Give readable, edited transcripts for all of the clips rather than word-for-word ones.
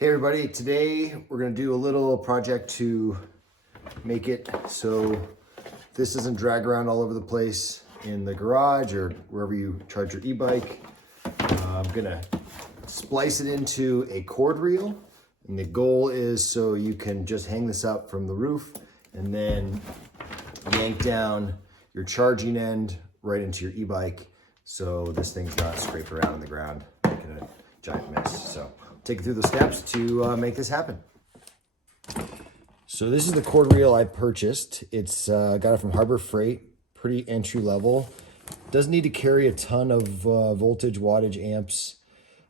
Hey everybody, today we're going to do a little project to make it so this doesn't drag around all over the place in the garage or wherever you charge your e-bike. I'm going to splice it into a cord reel, and the goal is so you can just hang this up from the roof and then yank down your charging end right into your e-bike so this thing's not scraped around on the ground making a giant mess. So take you through the steps to make this happen. So this is the cord reel I purchased. It's got it from Harbor Freight, pretty entry level. Doesn't need to carry a ton of voltage, wattage, amps.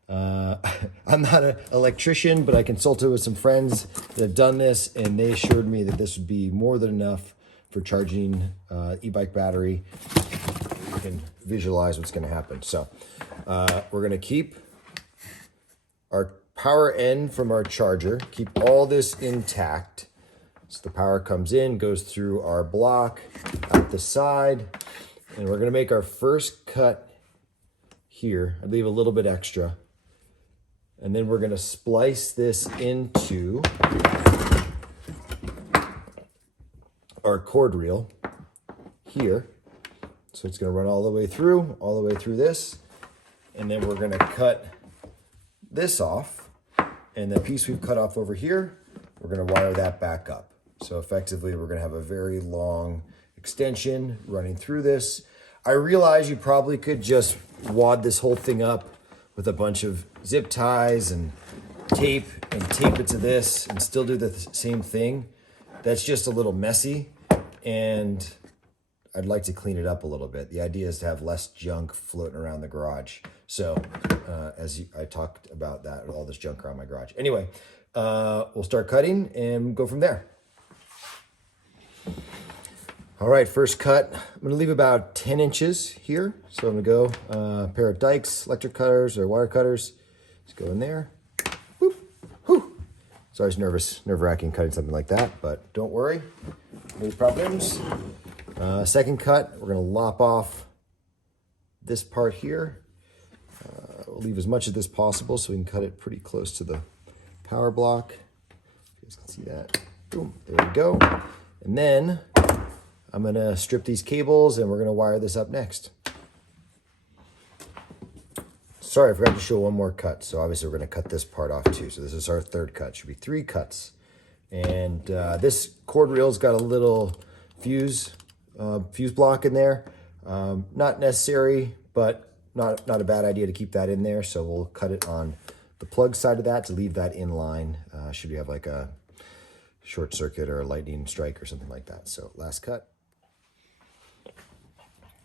I'm not an electrician, but I consulted with some friends that have done this, and they assured me that this would be more than enough for charging e-bike battery. You can visualize what's going to happen. So we're going to keep our power end from our charger, keep all this intact. So the power comes in, goes through our block out the side, and we're gonna make our first cut here. I leave a little bit extra. And then we're gonna splice this into our cord reel here. So it's gonna run all the way through this. And then we're gonna cut this off. And the piece we've cut off over here, we're gonna wire that back up. So effectively, we're gonna have a very long extension running through this. I realize you probably could just wad this whole thing up with a bunch of zip ties and tape it to this and still do the same thing. That's just a little messy, and I'd like to clean it up a little bit. The idea is to have less junk floating around the garage. So I talked about that, all this junk around my garage. Anyway, we'll start cutting and go from there. All right, first cut. I'm gonna leave about 10 inches here. So I'm gonna go a pair of dikes, electric cutters or wire cutters. Just go in there. Whoop, whoo. So I was nerve-wracking cutting something like that, but don't worry, no problems. Second cut, we're gonna lop off this part here. We'll leave as much of this possible so we can cut it pretty close to the power block. You guys can see that. Boom, there we go. And then I'm gonna strip these cables and we're gonna wire this up next. Sorry, I forgot to show one more cut. So obviously we're gonna cut this part off too. So this is our third cut, should be 3 cuts. And this cord reel's got a little fuse block in there. Not necessary, but not a bad idea to keep that in there. So we'll cut it on the plug side of that to leave that in line. Should we have like a short circuit or a lightning strike or something like that. So last cut.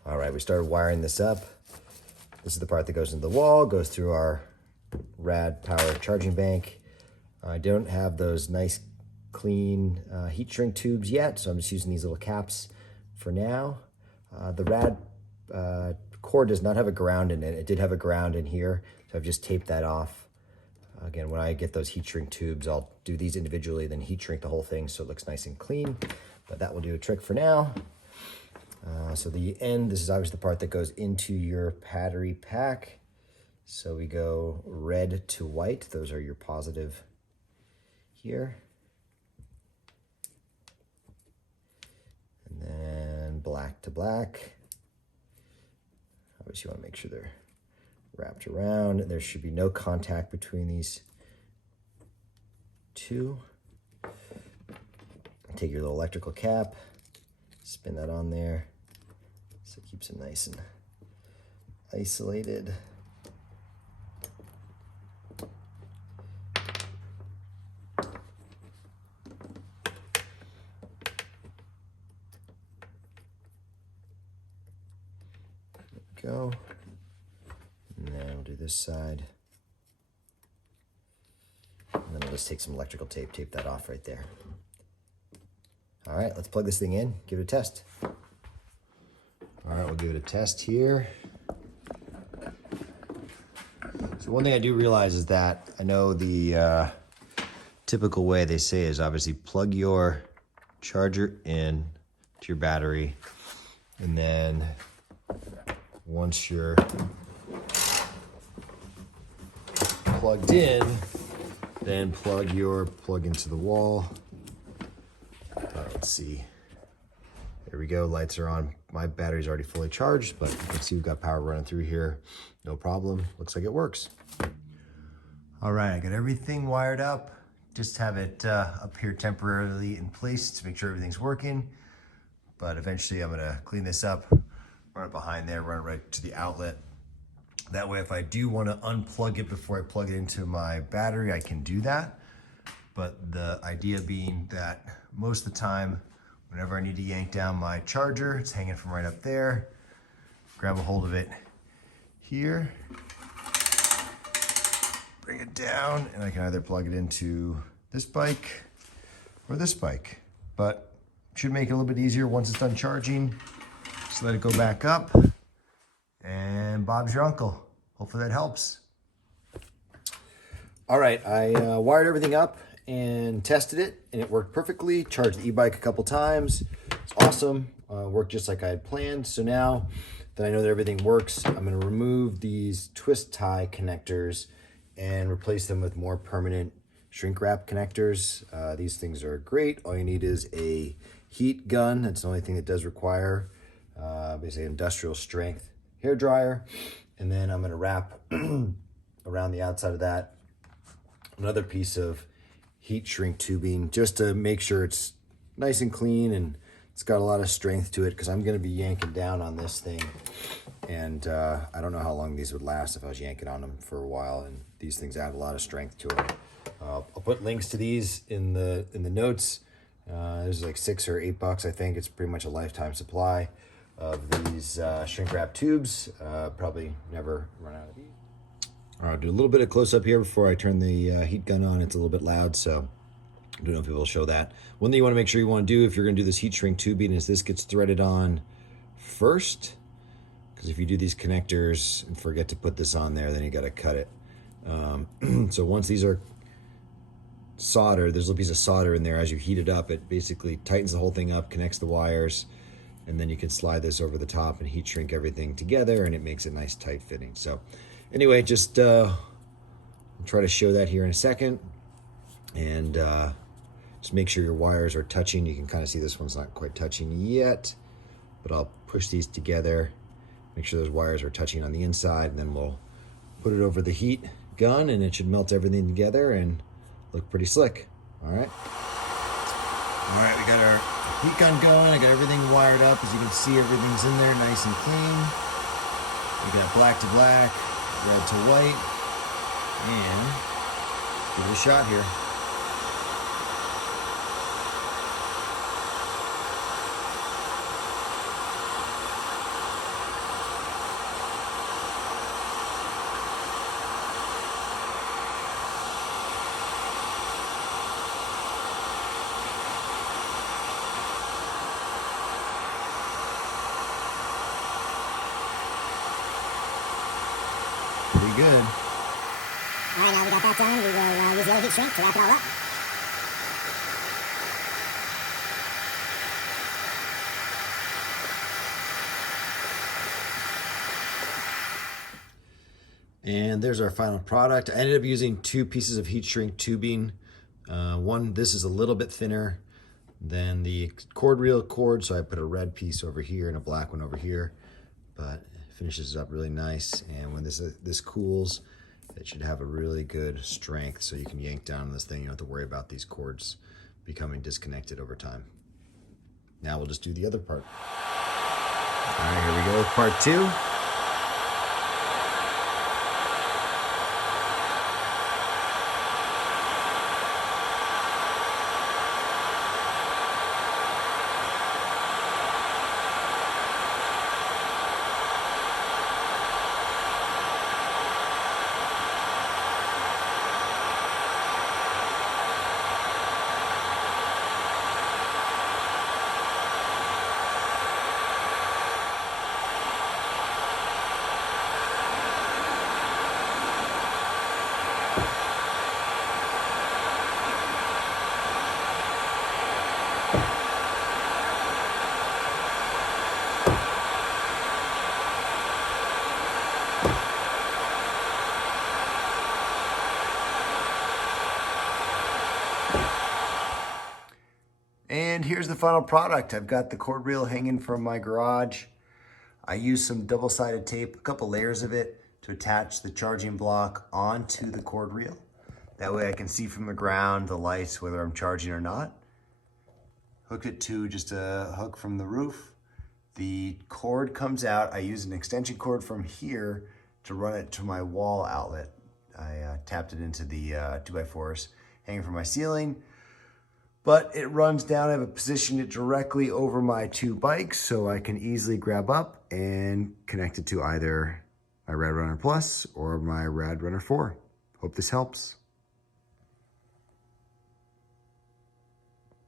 All right, we started wiring this up. This is the part that goes into the wall, goes through our Rad Power Charging bank. I don't have those nice clean heat shrink tubes yet, so I'm just using these little caps for now. The Rad cord does not have a ground in it. It did have a ground in here, so I've just taped that off. Again, when I get those heat shrink tubes, I'll do these individually, then heat shrink the whole thing so it looks nice and clean. But that will do a trick for now. So the end, this is obviously the part that goes into your battery pack. So we go red to white. Those are your positive here. And then black to black. Obviously, you want to make sure they're wrapped around. There should be no contact between these two. Take your little electrical cap, spin that on there so it keeps it nice and isolated. Go. And then we'll do this side. And then we'll just take some electrical tape, tape that off right there. All right, let's plug this thing in, give it a test. All right, we'll give it a test here. So one thing I do realize is that I know the typical way they say is obviously plug your charger in to your battery, and then once you're plugged in, Then plug your plug into the wall. Let's see. There we go, lights are on. My battery's already fully charged, but you can see we've got power running through here. No problem, looks like it works. All right, I got everything wired up. Just have it up here temporarily in place to make sure everything's working. But eventually I'm gonna clean this up, run it behind there, run it right to the outlet. That way, if I do wanna unplug it before I plug it into my battery, I can do that. But the idea being that most of the time, whenever I need to yank down my charger, it's hanging from right up there. Grab a hold of it here, bring it down, and I can either plug it into this bike or this bike. But it should make it a little bit easier once it's done charging. Just let it go back up, and Bob's your uncle. Hopefully that helps. All right, I wired everything up and tested it, and it worked perfectly. Charged the e-bike a couple times. It's awesome. Worked just like I had planned. So now that I know that everything works, I'm gonna remove these twist tie connectors and replace them with more permanent shrink wrap connectors. These things are great. All you need is a heat gun. That's the only thing that does require basically industrial strength hair dryer. And then I'm gonna wrap around the outside of that another piece of heat shrink tubing just to make sure it's nice and clean and it's got a lot of strength to it, because I'm going to be yanking down on this thing, and I don't know how long these would last if I was yanking on them for a while, and these things add a lot of strength to it. I'll put links to these in the notes. There's like $6 or $8, I think. It's pretty much a lifetime supply of these shrink wrap tubes. Probably never run out of these. All right, do a little bit of close up here before I turn the heat gun on. It's a little bit loud, so I don't know if it will show that. One thing you want to make sure you want to do if you're going to do this heat shrink tubing is this gets threaded on first, because if you do these connectors and forget to put this on there, then you got to cut it. So once these are soldered, there's a piece of solder in there. As you heat it up, it basically tightens the whole thing up, connects the wires, and then you can slide this over the top and heat shrink everything together, and it makes it nice tight fitting. So anyway, just I'll try to show that here in a second, and just make sure your wires are touching. You can kind of see this one's not quite touching yet, but I'll push these together, make sure those wires are touching on the inside, and then we'll put it over the heat gun, and it should melt everything together and look pretty slick. All right, we got our heat gun going. I got everything wired up. As you can see, everything's in there nice and clean. We got black to black, red to white, and give it a shot here. Pretty good. All right, now we got that done. We will use the other heat shrink to wrap it all up. And there's our final product. I ended up using 2 pieces of heat shrink tubing. This is a little bit thinner than the cord reel cord, so I put a red piece over here and a black one over here, but it finishes up really nice. And when this cools, it should have a really good strength, so you can yank down on this thing. You don't have to worry about these cords becoming disconnected over time. Now we'll just do the other part. All right, here we go with part 2. And here's the final product. I've got the cord reel hanging from my garage. I used some double-sided tape, a couple layers of it, to attach the charging block onto the cord reel. That way I can see from the ground the lights, whether I'm charging or not. Hooked it to just a hook from the roof. The cord comes out. I use an extension cord from here to run it to my wall outlet. I tapped it into the 2x4s hanging from my ceiling. But it runs down. I've positioned it directly over my two bikes so I can easily grab up and connect it to either my Rad Runner Plus or my Rad Runner 4. Hope this helps.